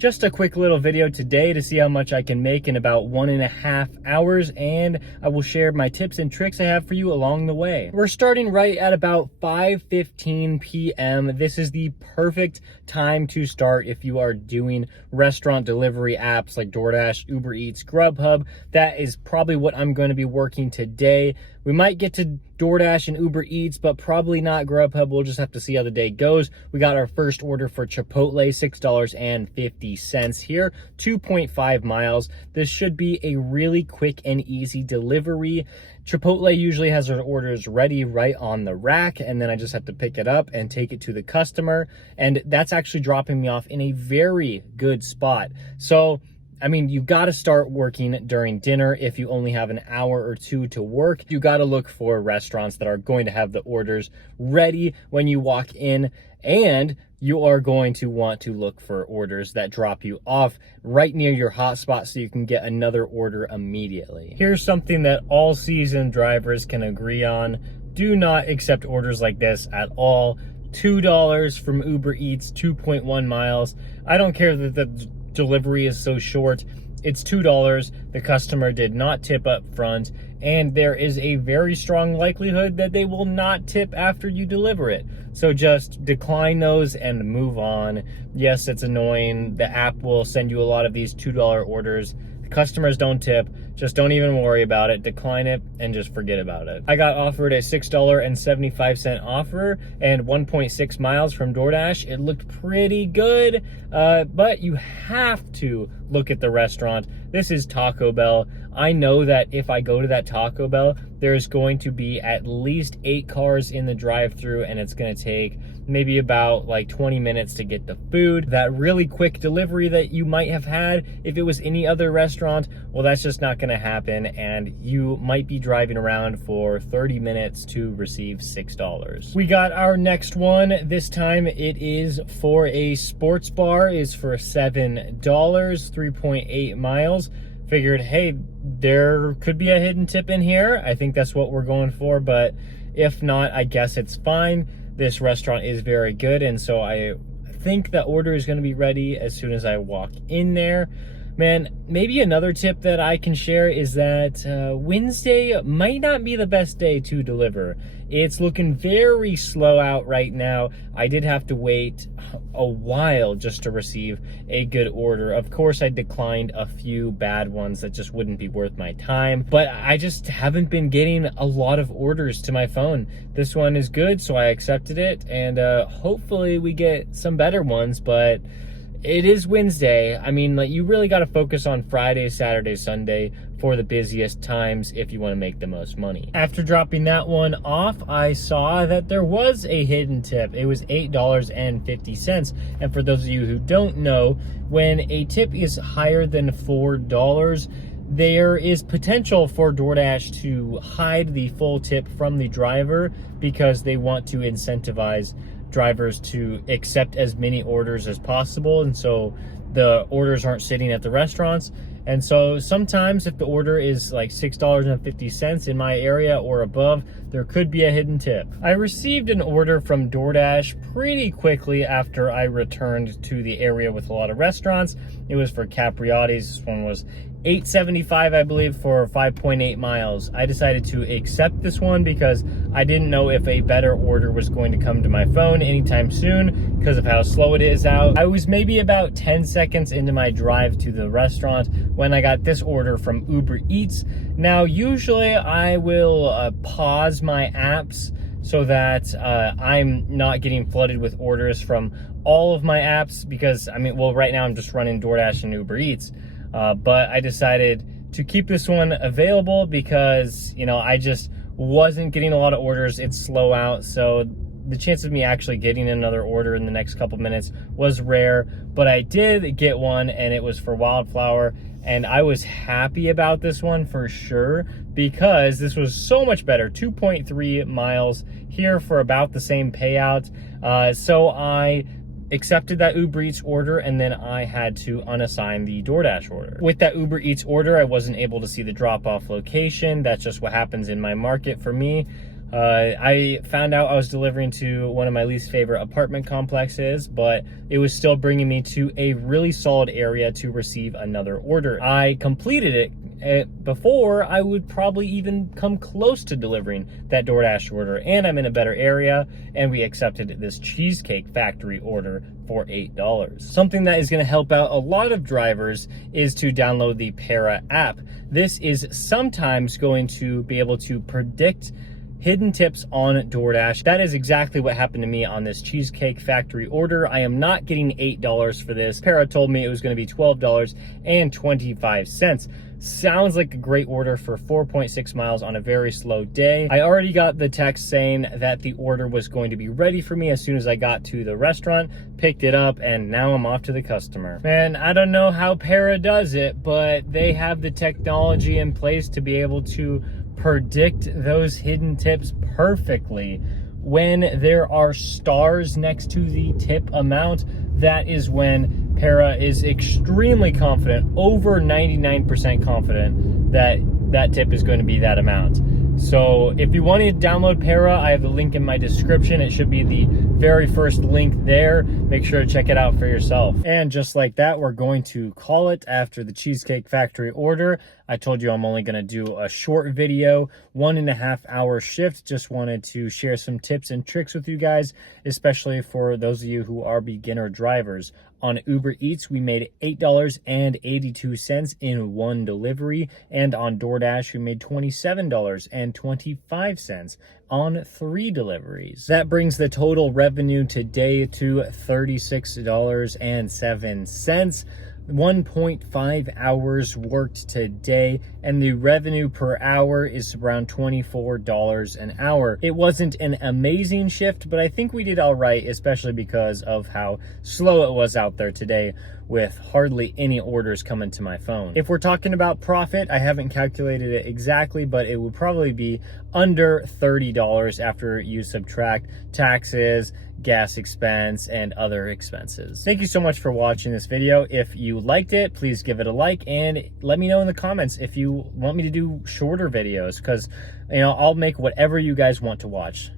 Just a quick little video today to see how much I can make in about 1.5 hours, and I will share my tips and tricks I have for you along the way. We're starting right at about 5:15 p.m. This is the perfect time to start if you are doing restaurant delivery apps like DoorDash, Uber Eats, Grubhub. That is probably what I'm going to be working today. We might get to DoorDash and Uber Eats, but probably not Grubhub. We'll just have to see how the day goes. We got our first order for Chipotle, $6.50 here, 2.5 miles. This should be a really quick and easy delivery. Chipotle usually has their orders ready right on the rack, and then I just have to pick it up and take it to the customer. And that's actually dropping me off in a very good spot. So I mean, you got to start working during dinner. If you only have an hour or two to work, you got to look for restaurants that are going to have the orders ready when you walk in, and you are going to want to look for orders that drop you off right near your hotspot so you can get another order immediately. Here's something that all seasoned drivers can agree on. Do not accept orders like this at all. $2 from Uber Eats, 2.1 miles. I don't care that the delivery is so short. It's $2. The customer did not tip up front, and there is a very strong likelihood that they will not tip after you deliver it. So just decline those and move on. Yes, it's annoying. The app will send you a lot of these $2 orders. Customers don't tip. Just don't even worry about it. Decline it and just forget about it. I got offered a $6.75 offer and 1.6 miles from DoorDash. It looked pretty good, but you have to look at the restaurant. This is Taco Bell. I know that if I go to that Taco Bell, there's going to be at least 8 cars in the drive-thru, and it's going to take maybe about like 20 minutes to get the food. That really quick delivery that you might have had if it was any other restaurant, well, that's just not going to happen, and you might be driving around for 30 minutes to receive $6. We got our next one. This time it is for a sports bar. It's for $7, 3.8 miles. Figured, hey, there could be a hidden tip in here. I think that's what we're going for, but if not, I guess it's fine. This restaurant is very good, and so I think the order is going to be ready as soon as I walk in there. Man, maybe another tip that I can share is that Wednesday might not be the best day to deliver. It's looking very slow out right now. I did have to wait a while just to receive a good order. Of course, I declined a few bad ones that just wouldn't be worth my time, but I just haven't been getting a lot of orders to my phone. This one is good, so I accepted it, and hopefully we get some better ones, but it is Wednesday. I mean, like, you really got to focus on Friday, Saturday, Sunday for the busiest times if you want to make the most money. After dropping that one off, I saw that there was a hidden tip. It was $8.50. And for those of you who don't know, when a tip is higher than $4, there is potential for DoorDash to hide the full tip from the driver because they want to incentivize drivers to accept as many orders as possible, and so the orders aren't sitting at the restaurants. And so sometimes if the order is like $6.50 in my area or above, there could be a hidden tip. I received an order from DoorDash pretty quickly after I returned to the area with a lot of restaurants. It was for Capriotti's. This one was $8.75, I believe, for 5.8 miles. I decided to accept this one because I didn't know if a better order was going to come to my phone anytime soon because of how slow it is out. I was maybe about 10 seconds into my drive to the restaurant when I got this order from Uber Eats. Now, usually I will pause my apps so that I'm not getting flooded with orders from all of my apps because, I mean, well, right now I'm just running DoorDash and Uber Eats. But I decided to keep this one available because, you know, I just wasn't getting a lot of orders. It's slow out, so the chance of me actually getting another order in the next couple minutes was rare. But I did get one, and it was for Wildflower, and I was happy about this one for sure because this was so much better. 2.3 miles here for about the same payout. So I accepted that Uber Eats order, and then I had to unassign the DoorDash order. With that Uber Eats order, I wasn't able to see the drop-off location. That's just what happens in my market for me. I found out I was delivering to one of my least favorite apartment complexes, but it was still bringing me to a really solid area to receive another order. I completed it before I would probably even come close to delivering that DoorDash order, and I'm in a better area, and we accepted this Cheesecake Factory order for $8. Something that is going to help out a lot of drivers is to download the Para app. This is sometimes going to be able to predict hidden tips on DoorDash. That is exactly what happened to me on this Cheesecake Factory order. I am not getting $8 for this. Para told me it was going to be $12.25. Sounds like a great order for 4.6 miles on a very slow day. I already got the text saying that the order was going to be ready for me as soon as I got to the restaurant, picked it up, and now I'm off to the customer. Man, I don't know how Para does it, but they have the technology in place to be able to predict those hidden tips perfectly. When there are stars next to the tip amount, that is when Para is extremely confident, over 99% confident, that that tip is going to be that amount. So if you want to download Para, I have the link in my description. It should be the very first link there. Make sure to check it out for yourself. And just like that, we're going to call it after the Cheesecake Factory order. I told you I'm only going to do a short video, 1.5 hour shift. Just wanted to share some tips and tricks with you guys, especially for those of you who are beginner drivers. On Uber Eats, we made $8.82 in one delivery, and on DoorDash, we made $27.25 on 3 deliveries. That brings the total revenue today to $36.07. 1.5 hours worked today, and the revenue per hour is around $24 an hour. It wasn't an amazing shift, but I think we did all right, especially because of how slow it was out there today with hardly any orders coming to my phone. If we're talking about profit, I haven't calculated it exactly, but it would probably be under $30 after you subtract taxes, gas expense, and other expenses. Thank you so much for watching this video. If you liked it, please give it a like, and let me know in the comments if you want me to do shorter videos, because I'll make whatever you guys want to watch.